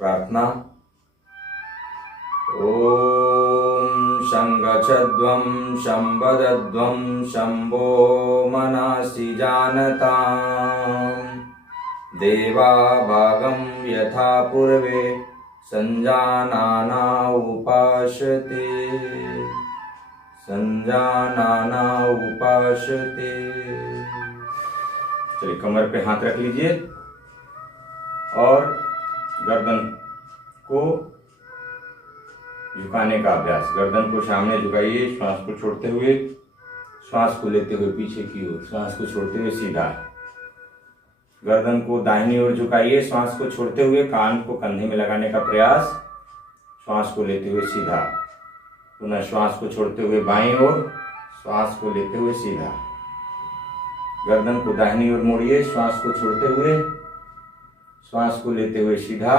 प्रार्थना। ओम शंगच्छध्वं शंबदध्वं शंभो मनासि जानताम् देवा भागं यथा पूर्वे संजानाना उपासते चलिए कमर पे हाथ रख लीजिए और गर्दन को झुकाने का अभ्यास। गर्दन को सामने झुकाइए, श्वास को छोड़ते हुए, श्वास को लेते हुए पीछे की ओर, श्वास को छोड़ते हुए सीधा। गर्दन को दाहिनी ओर झुकाइए, श्वास को छोड़ते हुए, कान को कंधे में लगाने का प्रयास, श्वास को लेते हुए सीधा। पुनः श्वास को छोड़ते हुए बाईं ओर, श्वास को लेते हुए सीधा। गर्दन को दाहिनी ओर मोड़िए, श्वास को छोड़ते हुए, श्वास को लेते हुए सीधा।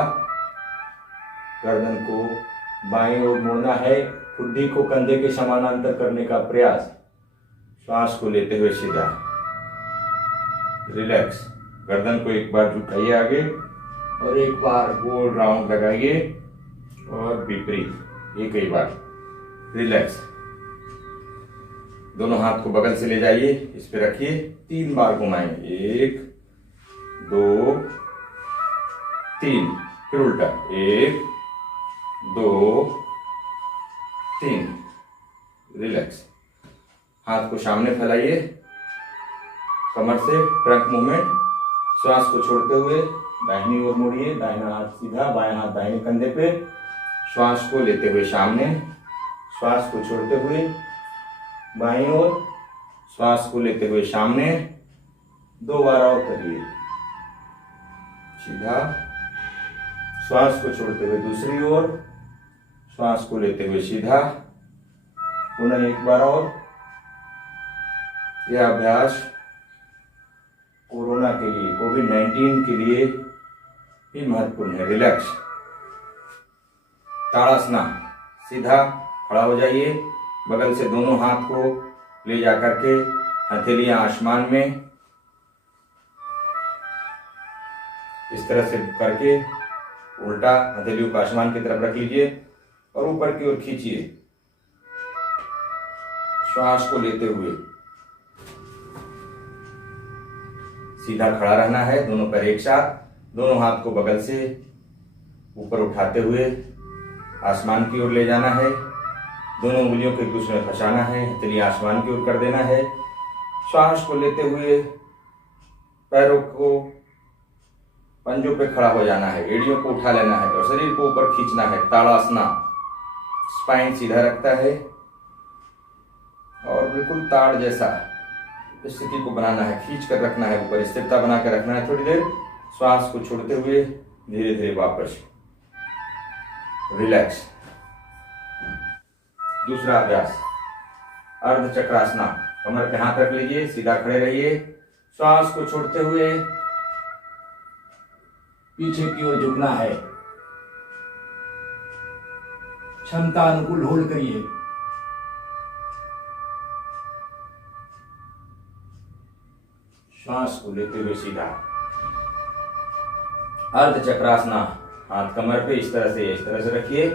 गर्दन को बाईं ओर मोड़ना है, ठुड्डी को कंधे के समानांतर करने का प्रयास, श्वास को लेते हुए सीधा। रिलैक्स। गर्दन को एक बार झुकाइए आगे और एक बार गोल राउंड लगाइए और विपरीत एक ही बार। रिलैक्स। दोनों हाथ को बगल से ले जाइए, इस पे रखिए, 3 बार घुमाएंगे। 1 2 3, फिर उल्टा 1 2 3। रिलैक्स। हाथ को सामने फैलाइए, कमर से ट्रंक मूवमेंट। श्वास को छोड़ते हुए दाहिनी ओर मोड़िए, दाहिना हाथ सीधा, बायां हाथ दाहिने कंधे पे। श्वास को लेते हुए सामने, श्वास को छोड़ते हुए बाईं ओर, श्वास को लेते हुए सामने। 2 बार और करिए, सीधा। श्वास को छोड़ते हुए दूसरी ओर, श्वास को लेते हुए सीधा। पुनः एक बार और। यह अभ्यास कोरोना के लिए, कोविड-19 के लिए भी महत्वपूर्ण है। रिलैक्स। ताड़ासना। सीधा खड़ा हो जाइए, बगल से दोनों हाथ को ले जाकर के हथेलियां आसमान में इस तरह से करके उल्टा हथेलियों को आसमान की तरफ रख लीजिए और ऊपर की ओर खींचिए, श्वास को लेते हुए। सीधा खड़ा रहना है, दोनों पैर एक साथ, दोनों हाथ को बगल से ऊपर उठाते हुए आसमान की ओर ले जाना है। दोनों उंगलियों को एक दूसरे में फंसाना है, हथेली आसमान की ओर कर देना है। श्वास को लेते हुए पैरों को पंजों पे खड़ा हो जाना है, एड़ियों को उठा लेना है और शरीर को ऊपर खींचना है। ताड़ासना। स्पाइन सीधा रखता है और बिल्कुल ताड़ जैसा स्थिति को बनाना है, खींच कर रखना है, ऊपर स्थिरता बना कर रखना है। थोड़ी देर श्वास को छोड़ते हुए धीरे धीरे वापस। रिलैक्स। दूसरा अभ्यास अर्ध चक्रासना। कमर पे हाथ रख लीजिए, सीधा खड़े रहिए, श्वास को छोड़ते हुए पीछे की ओर झुकना है। क्षमता अनुकूल होल्ड करिए। श्वास को लेते हुए सीधा। अर्ध चक्रासना। हाथ कमर पे इस तरह से रखिए,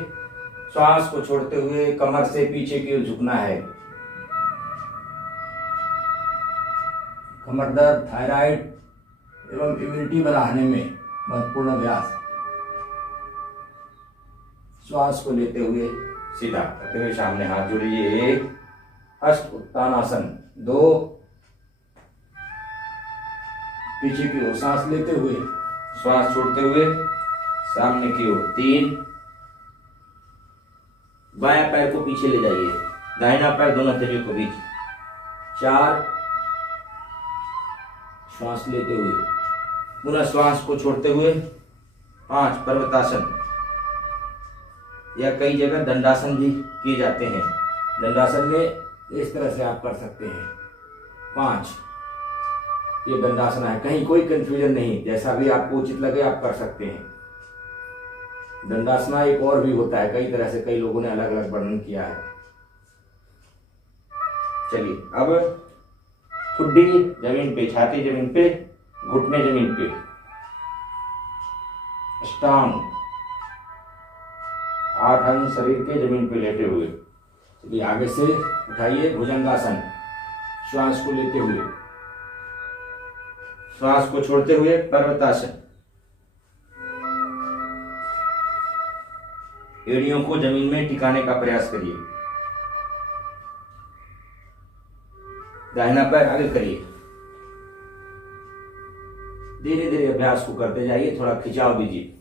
श्वास को छोड़ते हुए कमर से पीछे की ओर झुकना है। कमर दर्द, थायराइड एवं इम्यूनिटी बढ़ाने में महत्वपूर्ण अभ्यास। श्वास को लेते हुए सीधा करते हुए सामने हाथ जोड़िए। 1 अष्ट उत्तानासन। 2 पीछे की ओर सांस लेते हुए, श्वास छोड़ते हुए सामने की ओर। 3 बायां पैर को पीछे ले जाइए, दाहिना पैर दोनों हथेलियों को बीच। 4 श्वास लेते हुए, पुनः श्वास को छोड़ते हुए। 5 पर्वतासन, या कई जगह दंडासन भी किए जाते हैं। दंडासन में इस तरह से आप कर सकते हैं। 5 ये दंडासना है, कहीं कोई कंफ्यूजन नहीं, जैसा भी आपको उचित लगे आप कर सकते हैं। दंडासना एक और भी होता है, कई तरह से कई लोगों ने अलग अलग वर्णन किया है। चलिए अब ठुड्डी जमीन पे, छाती जमीन पे, घुटने जमीन पे, अष्टांग 8 अंग शरीर के जमीन पे लेटे हुए। चलिए आगे से उठाइए भुजंगासन। श्वास को लेते हुए, श्वास को छोड़ते हुए पर्वतासन। एड़ियों को जमीन में टिकाने का प्रयास करिए। दाहिना पैर आगे करिए। धीरे धीरे अभ्यास को करते जाइए, थोड़ा खिंचाव दीजिए।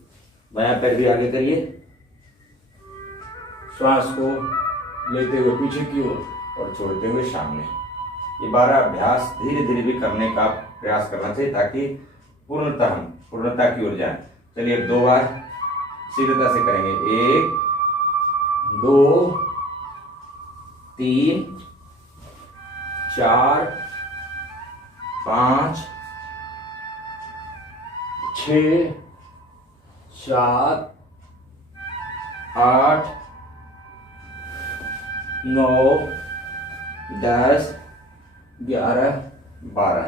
बायां पैर भी आगे करिए। श्वास को लेते हुए पीछे की ओर और छोड़ते हुए सामने। ये 12 अभ्यास धीरे धीरे भी करने का प्रयास करना चाहिए ताकि हम पूर्णता की ओर जाए। चलिए अब 2 बार शीघ्रता से करेंगे। 1 2 3 4 5 6 7 8 9 10 11 12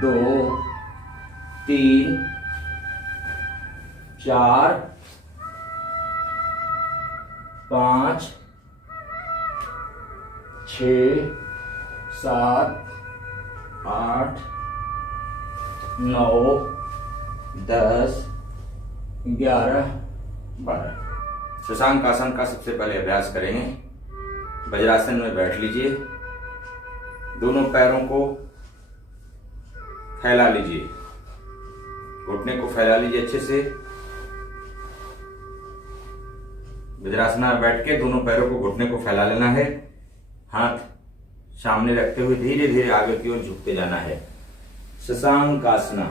2 3 4 5 6 7 8 9 10 11 12। शशांक आसन का सबसे पहले अभ्यास करेंगे। वज्रासन में बैठ लीजिए। दोनों पैरों को फैला लीजिए, घुटने को फैला लीजिए अच्छे से। वज्रासन में बैठ के दोनों पैरों को, घुटने को फैला लेना है। हाथ सामने रखते हुए धीरे धीरे आगे की ओर झुकते जाना है। शशांक आसना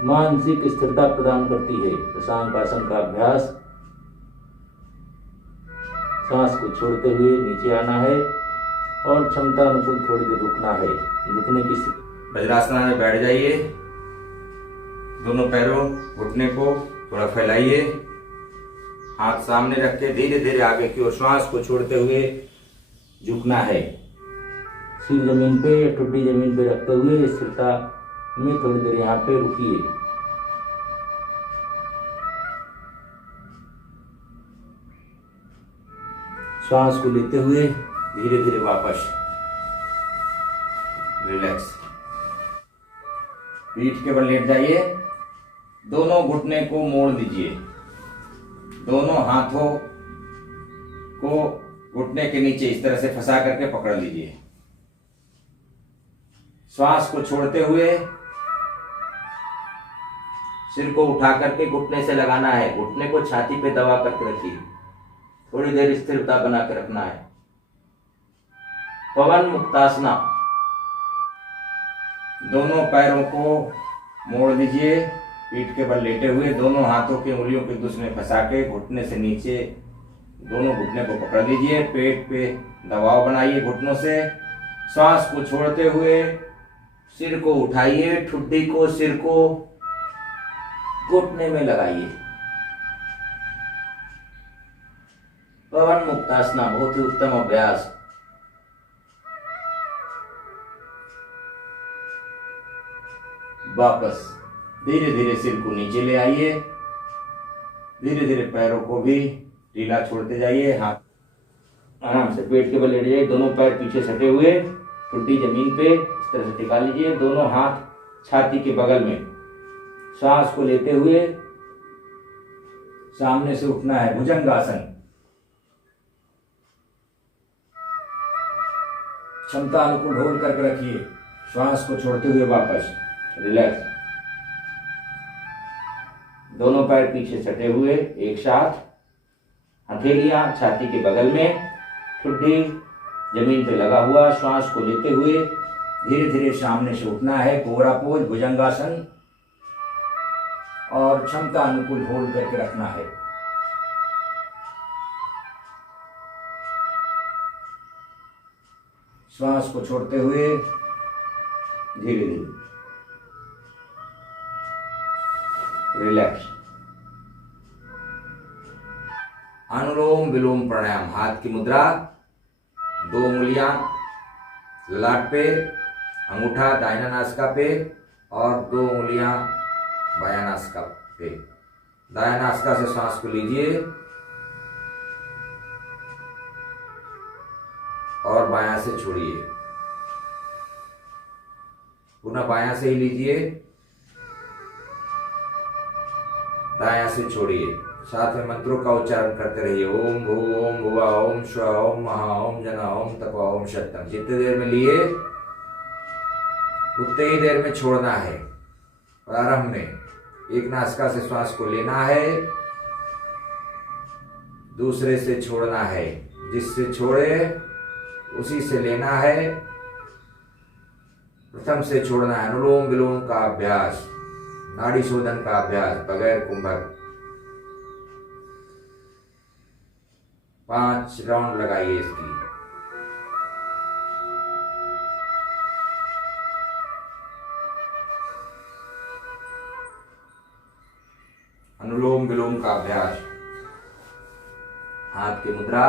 मानसिक स्थिरता प्रदान करती है। शशांक आसन का अभ्यास, सांस को छोड़ते हुए नीचे आना है और क्षमता अनुकूल थोड़ी देर रुकना है। रुकने की वज्रासन में बैठ जाइए। दोनों पैरों, घुटने को थोड़ा फैलाइए। हाथ सामने रख के धीरे धीरे आगे की ओर श्वास को छोड़ते हुए झुकना है। सिर जमीन पे या ठुड्डी जमीन पे रखते हुए स्थिरता में थोड़ी देर यहाँ पे रुकिए। श्वास को लेते हुए धीरे धीरे वापस रिलैक्स। पीठ के बल लेट जाइए। दोनों घुटने को मोड़ दीजिए। दोनों हाथों को घुटने के नीचे इस तरह से फंसा करके पकड़ लीजिए। श्वास को छोड़ते हुए सिर को उठा करके घुटने से लगाना है। घुटने को छाती पे दबा करके रखिए। थोड़ी देर स्थिरता बना के रखना है। पवन मुक्तासना। दोनों पैरों को मोड़ दीजिए। पीठ के बल लेटे हुए दोनों हाथों की उंगलियों को एक दूसरे में फंसा के घुटने से नीचे दोनों घुटने को पकड़ लीजिए। पेट पे दबाव बनाइए घुटनों से। श्वास को छोड़ते हुए सिर को उठाइए। ठुड्डी को, सिर को घुटने में लगाइए। पवन मुक्तासना बहुत ही उत्तम अभ्यास। वापस धीरे धीरे सिर को नीचे ले आइए। धीरे धीरे पैरों को भी ढीला छोड़ते जाइए। हाथ आराम से पेट के बल लेट जाइए। दोनों पैर पीछे सटे हुए, ठुड्डी जमीन पे इस तरह से टिका लीजिए। दोनों हाथ छाती के बगल में। सांस को लेते हुए सामने से उठना है। भुजंगासन। क्षमता अनुकूल होल्ड करके रखिए। श्वास को छोड़ते हुए वापस रिलैक्स। दोनों पैर पीछे सटे हुए एक साथ, हथेलियां छाती के बगल में, ठुड्डी जमीन पे लगा हुआ। श्वास को लेते हुए धीरे धीरे सामने से उठना है। कोबरा पोज, भुजंगासन, और क्षमता अनुकूल होल्ड करके रखना है। श्वास को छोड़ते हुए धीरे धीरे रिलैक्स। अनुलोम विलोम प्राणायाम। हाथ की मुद्रा, 2 उंगलियां ललाट पे, अंगूठा दाहिना नासिका पे और 2 उंगलियां बायां नासिका पे। दायां नासिका से श्वास को लीजिए और बायां से छोड़िए। पुनः बायां से ही लीजिए, दायां से छोड़िए। साथ में मंत्रों का उच्चारण करते रहिए। ओम भू ओम भुवा ओम स्व ओम महा ओम जना ओम तपा ओम सत्यम। जितने देर में लिए उतने ही देर में छोड़ना है। प्रारंभ में एक नासिका से श्वास को लेना है, दूसरे से छोड़ना है। जिससे छोड़े उसी से लेना है। प्रथम से छोड़ना है। अनुलोम विलोम का अभ्यास, नाड़ी शोधन का अभ्यास बगैर कुंभक। 5 राउंड लगाइए इसकी। अनुलोम विलोम का अभ्यास। हाथ की मुद्रा,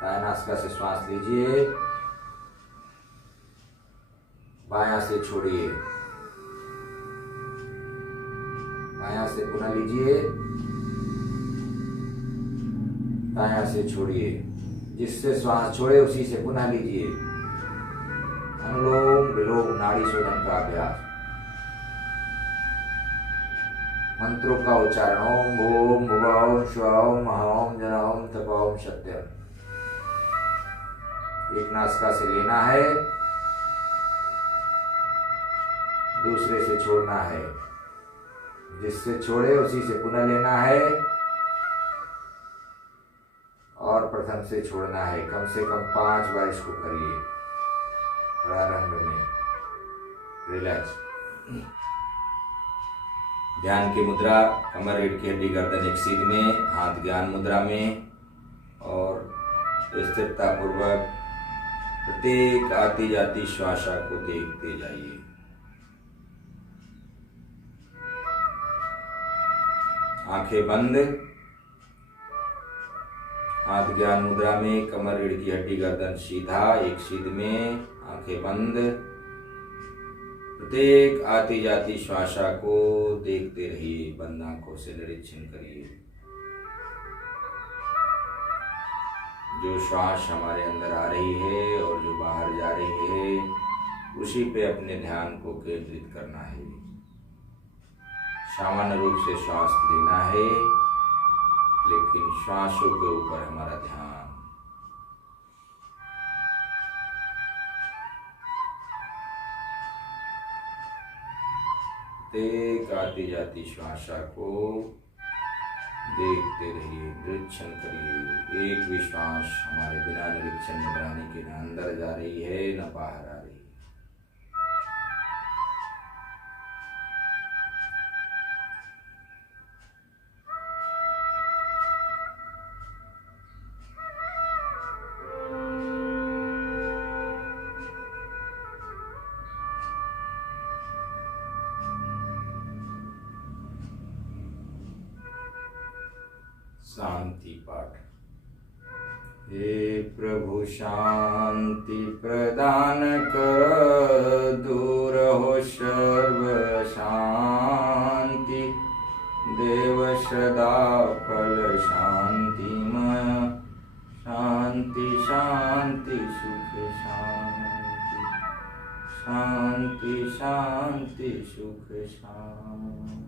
दायां नासिका से श्वास लीजिए, बायां से छोड़िए, बायां से पुनः लीजिए, दायां से छोड़िए। जिससे श्वास छोड़े उसी से पुनः लीजिए। अनुलोम विलोम नाड़ी शोधन का अभ्यास। मंत्रों का उच्चारण। ओम भूम भुवा ओम स्व ओम महा ओम जना ओम तपा ओम सत्यम। एक नासिका से लेना है, दूसरे से छोड़ना है। जिससे छोड़े उसी से पुनः लेना है और प्रथम से छोड़ना है। कम से कम 5 बार इसको करिए। प्रारंभ में रिलैक्स। ध्यान की मुद्रा, कमर रीढ़ की हड्डी गर्दन एक सीध में, हाथ ज्ञान मुद्रा में और स्थिरता पूर्वक प्रत्येक आती जाती श्वासा को देखते जाइए। आंखें बंद, हाथ ज्ञान मुद्रा में, कमर रीढ़ की हड्डी गर्दन सीधा एक सीध में, आंखें बंद। प्रत्येक आती जाती श्वासा को देखते रहिए। बंद आंखों से निरीक्षण करिए। जो श्वास हमारे अंदर आ रही है और जो बाहर जा रही है उसी पे अपने ध्यान को केंद्रित करना है। सामान्य रूप से श्वास लेना है, लेकिन श्वासों के ऊपर हमारा ध्यान। प्रत्येक आती जाती श्वासा को देखते रहिए, निरीक्षण करिए। एक भी श्वास हमारे बिना निरीक्षण निगरानी के न अंदर जा रही है न बाहर आ रही है। शांति पाठ। हे प्रभु शांति प्रदान कर, दूर हो सर्व शांति, देव सदा फल शांतिमय, शांति शांति सुख शांति, शांति शांति सुख शांति।